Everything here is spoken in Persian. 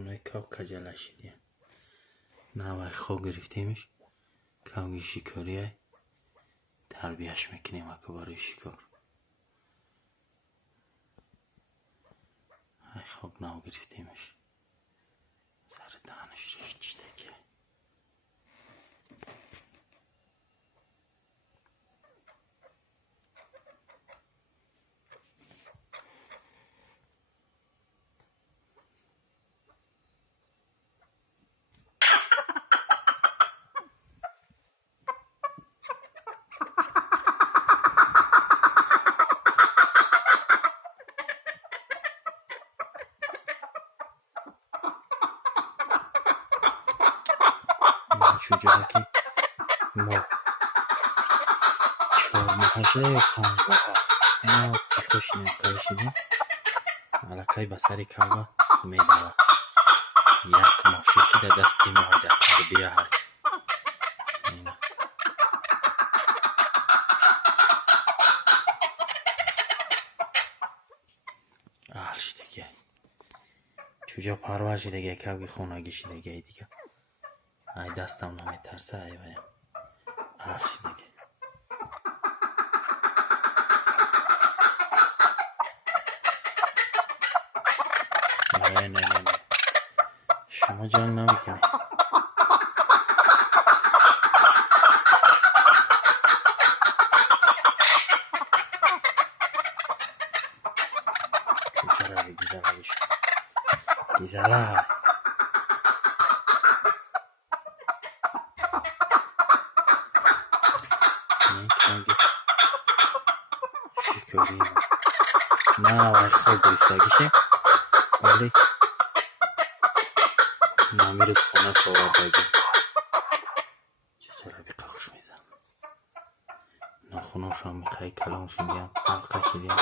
ناخونای کاو کجلا شدیم. نوای خواه گرفتیمش. کاوی شکاری تربیهش میکنیم اکا برای شکار. های خواه نو گرفتیمش. سر دانش ریش که چوجه که ما 4 ماه شده یا 5 ماه ما تخوشیم کشیدیم علکای بسری کاملا میدوه یک ماشی که در دستی ما در تربیه های اینا آل شدگی چوجه پرور شدگی کبگی خونگی شدگی دیگه ای دستم نمیترسه ای بایم آل شدگی نه شما جنگ نمیکنی چرا گیزله شکاری نه وای خوب گرفتگیشه ولی نمیرز خونه خوابدگی چرا بی قخش میزن ناخوناش هم میخوایی کلامش میگم حلقه شدیم